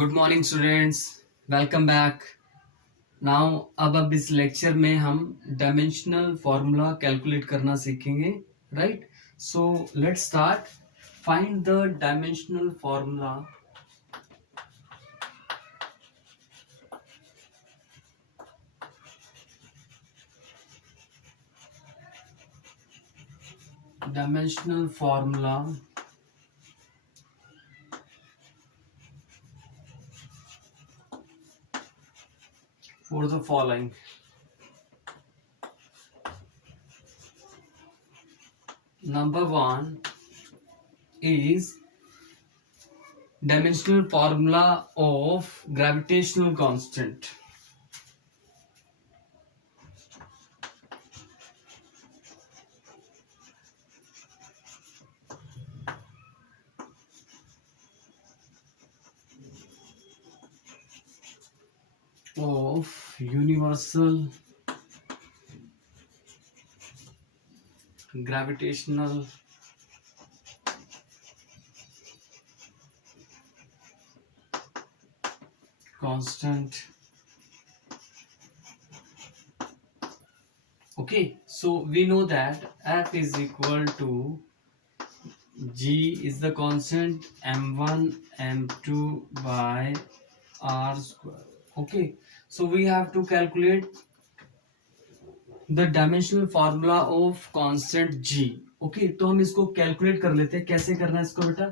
Good morning students, welcome back. Now अब इस लेक्चर में हम डायमेंशनल फार्मूला कैलकुलेट करना सीखेंगे, right? So let's start. Find the dimensional formula dimensional formula for the following. Number one is dimensional formula of gravitational constant. Of universal gravitational constant. Okay, so we know that F is equal to G is the constant m1 m2 by r square. Okay, so we have to calculate the dimensional formula of constant G. Okay, तो हम इसको कैलकुलेट कर लेते हैं। कैसे करना है इसको बेटा?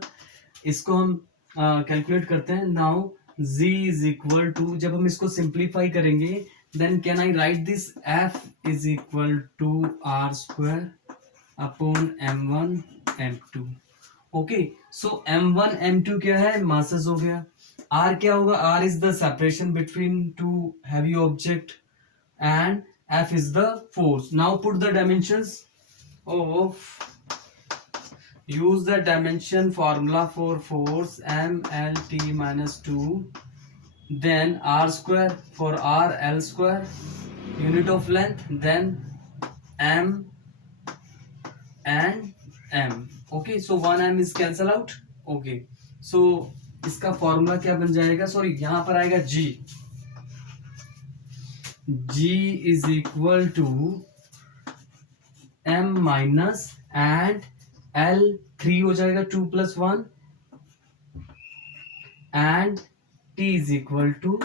इसको हम कैलकुलेट करते हैं। Now Z is equal to, जब हम इसको सिंप्लीफाई करेंगे, then can I write this F is equal to r square upon m1 m2. Okay, so m1 m2 क्या है? मासेस हो गया। r क्या होगा? r is the separation between two heavy object and F is the force. Now put the dimensions of, use the dimension formula for force mlt minus 2, then r square for r l square unit of length, then m and m. Okay, so 1m is cancel out. Okay, so इसका फॉर्मूला क्या बन जाएगा? सॉरी, यहां पर आएगा g. G is equal to m minus and L 3 हो जाएगा 2 plus 1 and T is equal to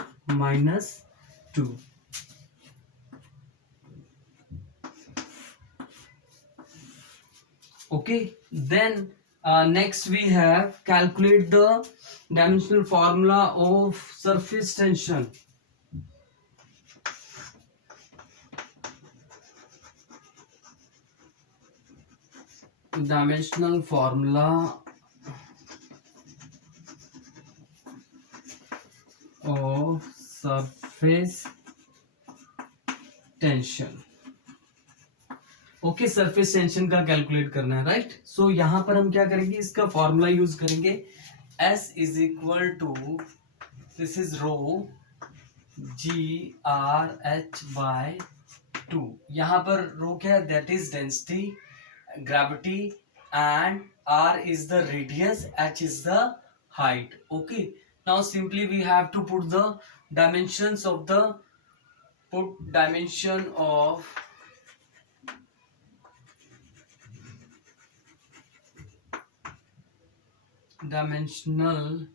minus 2. Okay, then next we have calculate the dimensional formula of surface tension. Dimensional formula of surface tension. Okay, surface tension का कैलकुलेट करना है, right? So यहां पर हम क्या करेंगे? इसका फॉर्मूला यूज करेंगे। S is equal to, this is rho GRH by 2. यहां पर रो क्या है? That is density, gravity, and R is the radius, H is the height. Okay, now simply we have to put the dimensions of the, put dimension of dimensional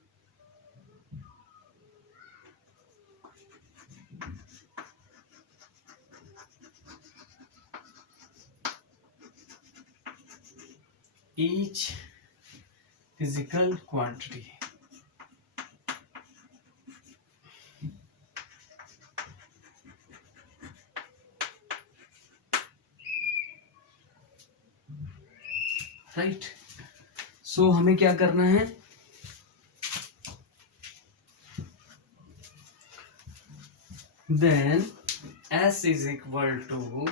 each physical quantity. Right, so हमें क्या करना है? Then S is equal to,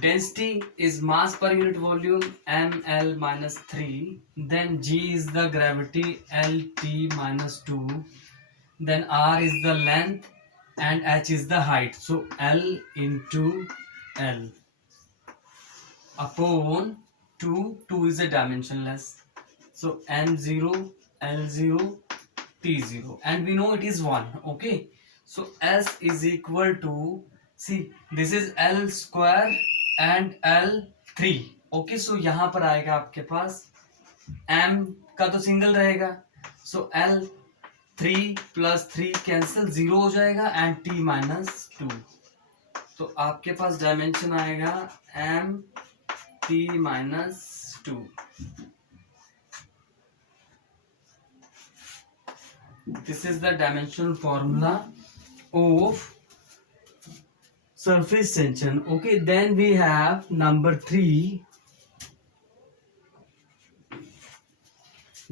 density is mass per unit volume ml minus 3, then G is the gravity lt minus 2, then R is the length and H is the height, so L into L upon 2 is a dimensionless, so m0 l0 T0 and we know it is 1. Okay, so S is equal to, see this is L square and L3. Okay, so यहाँ पर आएगा आपके पास M का तो सिंगल रहेगा, सो L3 plus 3 कैंसिल, 0 हो जाएगा and T minus 2. तो आपके पास डायमेंशन आएगा M T minus 2. This is the dimensional formula of surface tension. Okay, then we have number 3,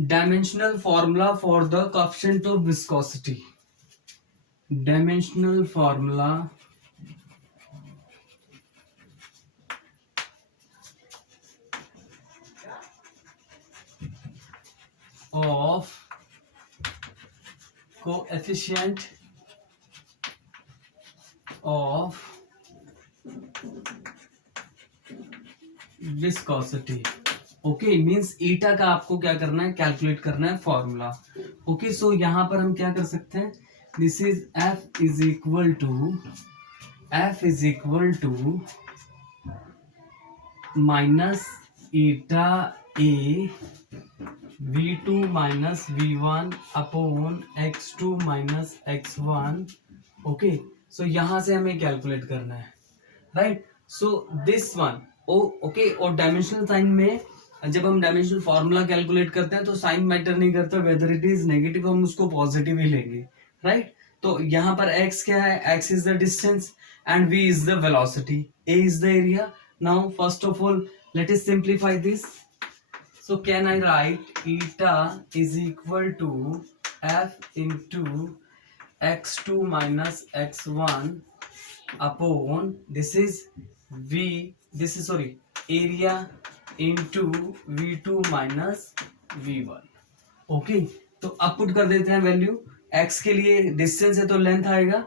dimensional formula for the coefficient of viscosity. Dimensional formula of coefficient of viscosity. Okay, means eta का आपको क्या करना है, कैलकुलेट करना है formula. Okay, so यहां पर हम क्या कर सकते हैं, this is F is equal to minus eta A V2 minus V1 upon X2 minus X1. Okay, so यहां से हमें कैलकुलेट करना है, right. So this one, okay, और डायमेंशनल साइन में जब हम डायमेंशनल फॉर्मूला कैलकुलेट करते हैं तो साइन मैटर नहीं करता, वेदर इट इज नेगेटिव हम उसको पॉजिटिव ही लेंगे, राइट. तो यहाँ पर x क्या है, x is the distance and v is the velocity, a is the area. Now first of all let us simplify this. So can I write eta is equal to F into x2 minus x1 upon, this is V, this is sorry area into V2 minus V1. Okay, तो अब पुट कर देते हैं value. x के लिए डिस्टेंस है तो length आएगा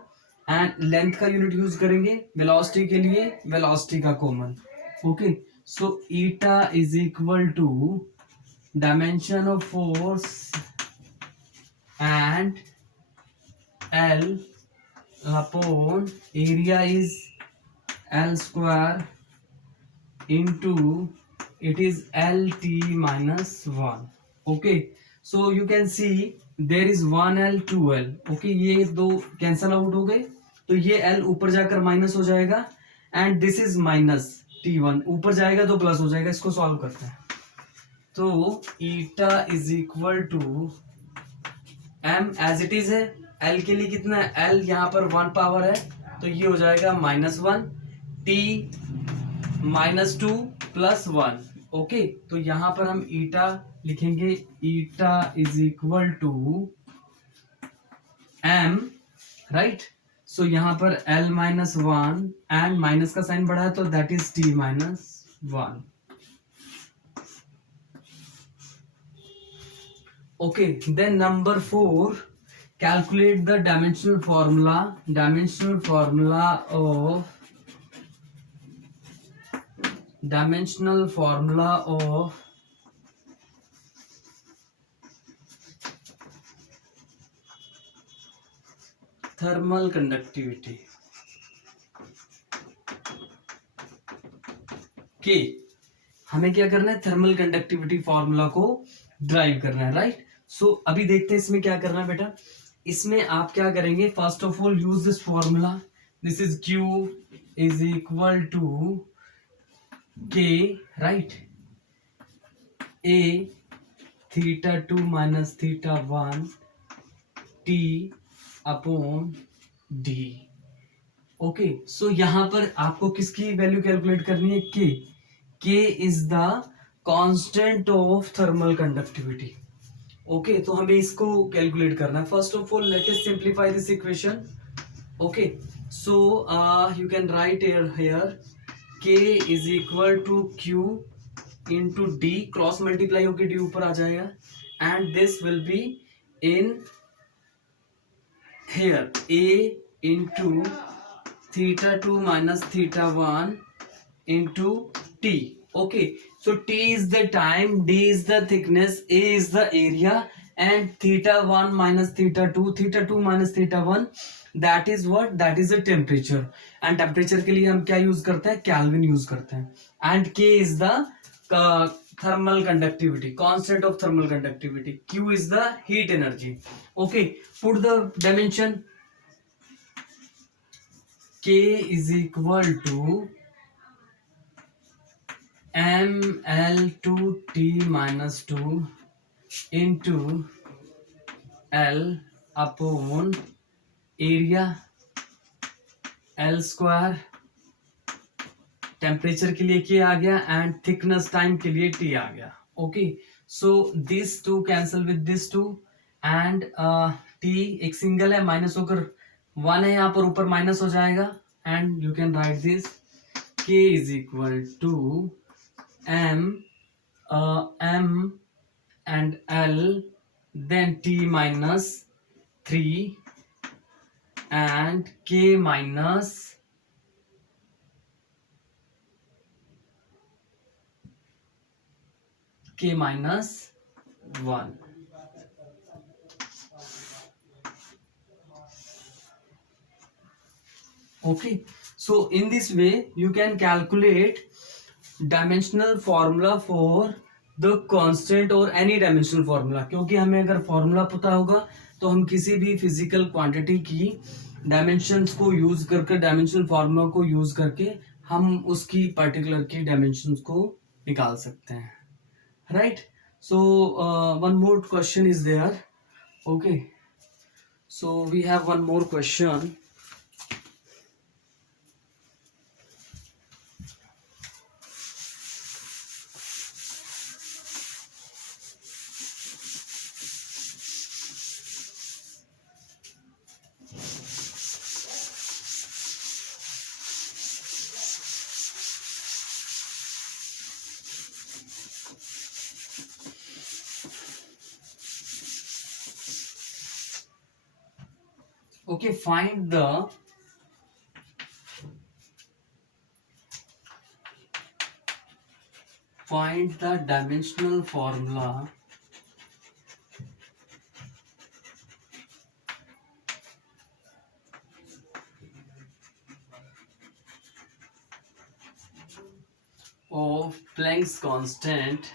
एंड लेंथ का यूनिट यूज करेंगे. वेलोसिटी के लिए वेलोसिटी का common. Okay, so eta is equal to dimension of force and L upon area is L square into it is LT minus 1. Okay, so you can see there is 1L 2L. Okay, ये दो cancel out हो गए तो ये L ऊपर जाकर माइनस हो जाएगा and this is minus T1, ऊपर जाएगा तो प्लस हो जाएगा. इसको सॉल्व करते हैं. तो eta is equal to M as it is है. L के लिए कितना है, L यहाँ पर 1 पावर है तो ये हो जाएगा -1, T -2 प्लस 1. ओके, तो यहां पर हम ईटा लिखेंगे, eta is equal to M, right. So यहां पर L -1 एंड माइनस का साइन बढ़ा है तो that is T -1. Okay, then number 4, calculate the dimensional formula of thermal conductivity K. हमें क्या करना है, थर्मल कंडक्टिविटी फॉर्मूला को ड्राइव करना है, राइट. सो अभी देखते हैं इसमें क्या करना है बेटा. इसमें आप क्या करेंगे, first of all use this formula. This is Q is equal to K, right, A θ2 minus θ1 T upon D. Okay, so यहां पर आपको किसकी वैल्यू कैलकुलेट करनी है, K is the constant of thermal conductivity. Okay, तो हमें इसको कैलकुलेट करना है. First of all let us simplify this equation. Okay, so you can write here K is equal to Q into D, cross multiply होकर D ऊपर आ जाएगा and this will be in here A into θ2 minus θ1 into T. Okay, so T is the time, D is the thickness, A is the area and theta 1 minus theta 2 minus theta 1, that is what, that is a temperature. and temperature के लिए हम क्या यूज करते हैं, kelvin use करते हैं. and K is the thermal conductivity, constant of thermal conductivity. Q is the heat energy. Okay, put the dimension. K is equal to ml2 T minus 2 into L upon area L square. Temperature के लिए K आ गया and thickness time के लिए T आ गया. Okay, so this two cancel with this two and T एक single है, minus होकर 1 है यहाँ पर, ऊपर माइनस हो जाएगा and you can write this K is equal to m and L then T minus 3 and K minus K minus 1. Okay, so in this way you can calculate dimensional formula for the constant or any dimensional formula. क्योंकि हमें अगर फॉर्मूला पता होगा तो हम किसी भी physical quantity की डायमेंशंस को यूज करके, डायमेंशनल फार्मूला को यूज करके हम उसकी पर्टिकुलर की डायमेंशंस को निकाल सकते हैं. Right, so one more question is there. Okay, so we have one more question. Okay, find the dimensional formula of Planck's constant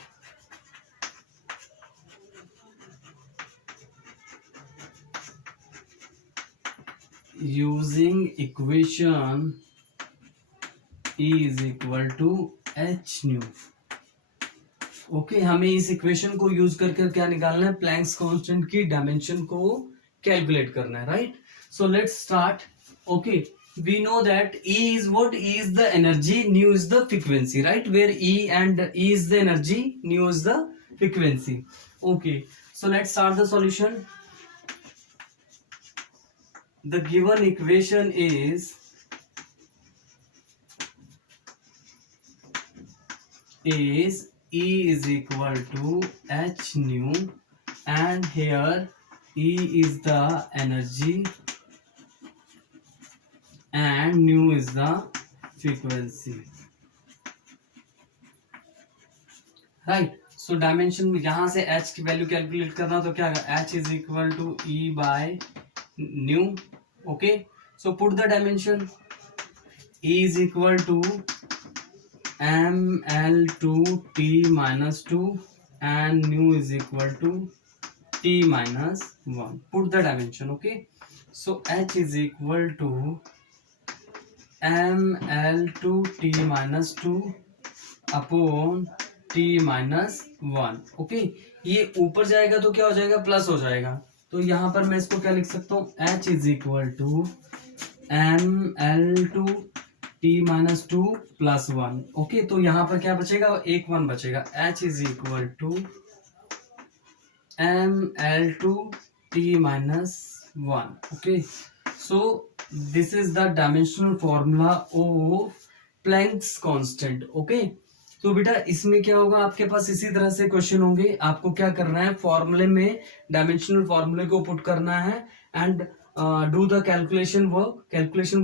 using equation E is equal to h nu. Okay, हमें इस इक्वेशन को यूज करके क्या निकालना है, Planck's constant की डायमेंशन को कैलकुलेट करना है. Right, so let's start. Okay, we know that E is what? E is the energy, nu is the frequency, right? Where E is the energy, nu is the frequency. Okay, so let's start the solution. The given equation is E is equal to h nu, and here E is the energy and nu is the frequency. Right, so dimension यहाँ से h की value calculate करना, तो क्या है, h is equal to E by nu. Okay, so put the dimension. E is equal to ml2 T minus 2 and nu is equal to T minus 1. Put the dimension. Okay, so h is equal to ml2 T minus 2 upon T minus 1. Okay, ये ऊपर जाएगा तो क्या हो जाएगा, प्लस हो जाएगा. तो यहाँ पर मैं इसको क्या लिख सकता हूँ, h is equal to ml2 T minus 2 plus 1. ओके, तो यहाँ पर क्या बचेगा, एक 1 बचेगा. h is equal to ml2 T minus 1. Okay, so this is the dimensional formula of Planck's constant. Okay, तो बेटा इसमें क्या होगा, आपके पास इसी तरह से क्वेश्चन होंगे. आपको क्या करना है, फॉर्मूले में डायमेंशनल फॉर्मूले को पुट करना है and do the calculation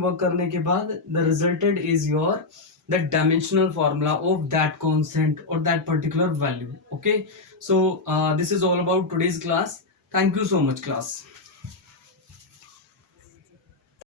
work करने के बाद the resulted is your the dimensional formula of that constant और that particular value. Okay, so this is all about today's class. Thank you so much, class.